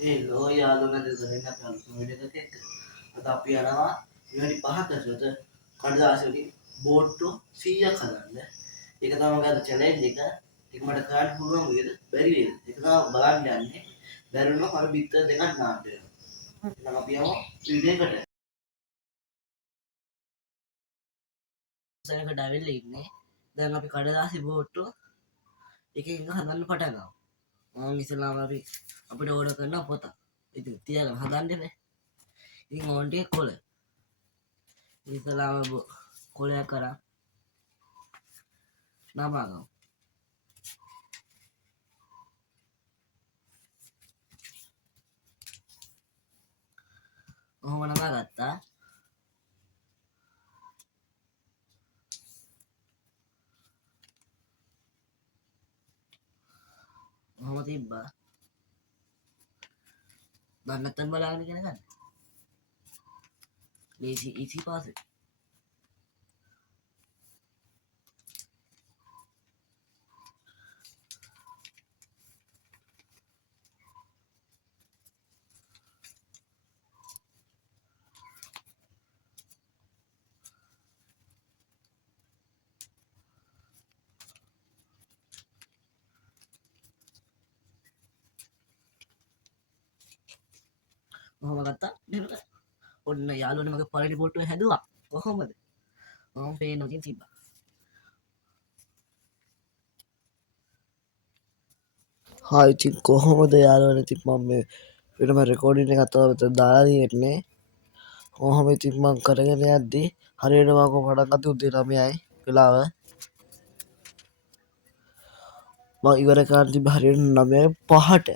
Hello යාළුවනේ දෙදෙනෙක් අපි අලුත්ම වීඩියෝ එකක අද අපි යනවා විනාඩි 5ක ඇතුළත කඩදාසියකින් බෝට්ටු 100ක් හදන්න. ඒක තමයි මගේ අද චැලෙන්ජ් එක. ඒක මට කරන්න පුළුවන් වේද? බැරි වේද? ඒක තමයි බලන්න යන්නේ. බැරි වුණොත් මට බිත්තර දෙකක් නාන්න වෙනවා. එහෙනම් අපි යමු වීඩියෝ එකට. සයකට ඇවිල්ලා ඉන්නේ. දැන් අපි කඩදාසි බෝට්ටු එකකින් හදන්න පටන් ගමු. මම ඉස්සෙල්ලාම අපිට ඕඩර් කරන පොත. ඉතින් තියාගෙන හදන්න බෑ. ඉතින් ඕන් ටික කොළ. ඉස්සෙල්ලාම කොළයක් කරා නමාගමු. ඔහොම නමාගත්තා. ඔහොම තිබ්බා. දැන් නැත්තම් බලාගෙන ඉගෙන ගන්න. easy pass it. ඔහොම ගත්තා. නේද? ඔන්න යාළුවනේ මගේ පළවෙනි බෝට්ටුව හැදුවා. කොහොමද? මම පේනකින් තිබ්බා. හායි ඉතින් කොහොමද යාළුවනේ ඉතින් මම මේ වෙනම රෙකෝඩින් එකක් තමයි මෙතන දාලා තියෙන්නේ. කොහොම ඉතින් මම කරගෙන යද්දි හරියට මම පටන් ගත්තේ උදේ 9යි වෙලාව. මම ඉවර කරන්න තිබ්බ හරියට 9:05ට.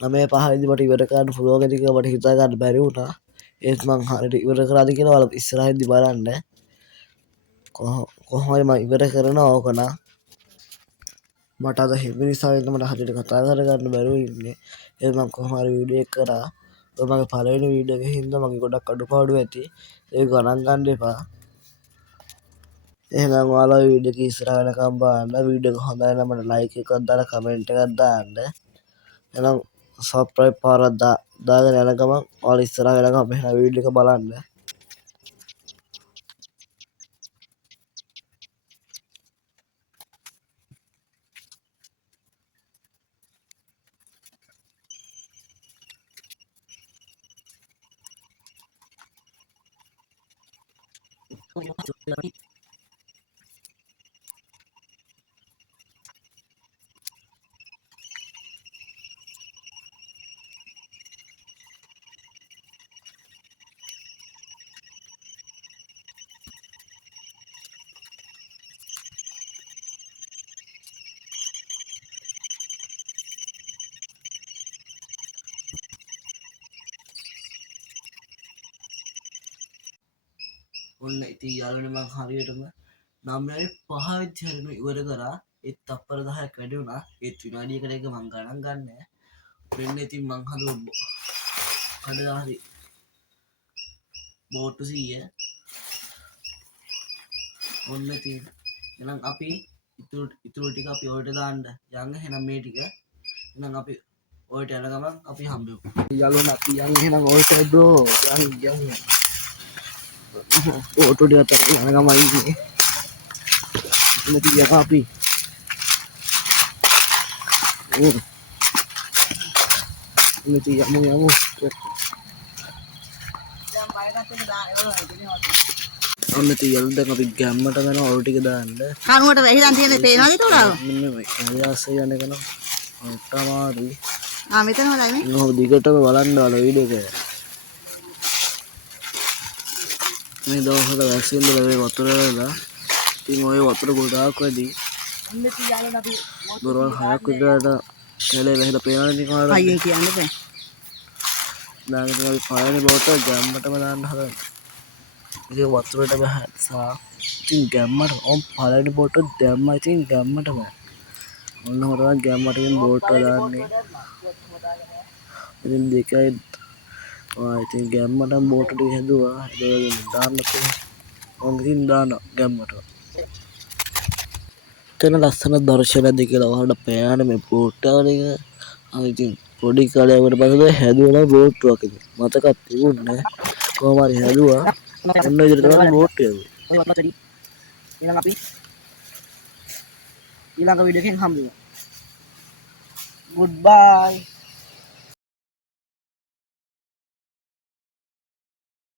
9:05දී මට ඉවර කරන්න පුළුවන් ඉතින් මට හිතා ගන්න බැරි වුණා. ඒත් මම හරියට ඉවර කරාද කියලා ඔයාලා ඉස්සරහින්දී බලන්න. කොහොමද මම ඉවර කරනවා ඕක නම්. මට අද හිමි නිසා වෙන්න මට හරියට කතා කරගන්න බැරුව ඉන්නේ. ඒත් මම කොහොම හරි වීඩියෝ එක කරා. ඔය මගේ පළවෙනි වීඩියෝ එකේ හින්දා මගේ ගොඩක් අඩුපාඩු ඇති. ඒක ගණන් ගන්න එපා. එහෙනම් ඔයාලා වීඩියෝ එක ඉස්සරහ වෙනකම් බලන්න. වීඩියෝ එක හොඳයි නම් මට ලයික් එකක් දාලා කමෙන්ට් එකක් දාන්න. එහෙනම් සබ්ස්ක්‍රයිබ් පාරක් දාගෙන යන ගමන් ඔයාලා ඉස්සරහ වෙනකම් එහෙනම් වීඩියෝ එක බලන්න. ඔන්න ඉතින් යාළුවනේ මම හරියටම 9:05 වෙනිදා ඉවර කරා. ඒත් තප්පර 10ක් වැඩි වුණා. ඒත් විනාඩියකට එක මම ගණන් ගන්නෑ. මෙන්න ඉතින් මං හදුව කඩදාසි බෝට්ටු 100. ඔන්න ඉතින් එහෙනම් අපි ඉතුරු ටික අපි ඔයට දාන්න යන්න. එහෙනම් මේ ටික එහෙනම් අපි ඔයට යන ගමන් අපි හම්බෙමු. යාළුවනේ අපි යන් එහෙනම් ඔයට බ්‍රෝ යන් ඕටෝ ටික අතර යන ගමන් ඉන්නේ. ඉතින් තියලා අපි ඉතින් යමු ඔන්න තියලා දැන් අපි ගැම්මට යනවා ඔය ටික දාන්න. කනුවට වැහිලා තියෙන්නේ පේනවද ඒතොරාව? මෙන්න මේ කඩදාසිය යන එක නම් අමාරුයි. මෙතන හොඳයි මේ. ඉතින් ඔහොම දිගටම බලන්න ඕන වීඩියෝ එක. මේ දවස්වල වැස්සෙන්ද ලැබේ වතුර වල. ඉතින් ඔය වතුර ගොඩාක් වැඩි. අන්න තියාගෙන අපි දොරවල් 6ක් විතරට කැලේ වැහිලා පේනවනේ ඉතින් ඔයාලට. අයියෙන් කියන්න බෑ. දැන් ඉතින් අපි පළවෙනි බෝට ගැම්මටම දාන්න හදන්නේ. ඉතින් වතුරට බහසා. ඉතින් ගැම්මට පළවෙනි බෝට දැම්මා ඉතින් ගැම්මටම. ඔන්න හොරා ගැම්මටකින් බෝට දාන්නේ. ඉතින් දෙකයි ඉතින් ගැම්මටම බෝට ටික හැදුවා. ඒකගෙන දාන්න තියෙනවා. ඔන්න ඉතින් දාන ගැම්මට. තන ලස්සන දර්ශනයක්ද කියලා ඔයාලට පේනවනේ මේ බෝට් එක. ඉතින් පොඩි කාලයකට පස්සේ හැදුවා නම් බෝට්ටුවක් එක. මතකත් තිබුණේ නැහැ. කොහොම හරි හැදුවා. ඔන්න විදිහට තමයි බෝට්ටුව හැදුවේ. ඔය වත්ත වැඩි. ඊළඟ අපි ඊළඟ වීඩියෝ එකෙන් හම්බ වෙමු. Goodbye.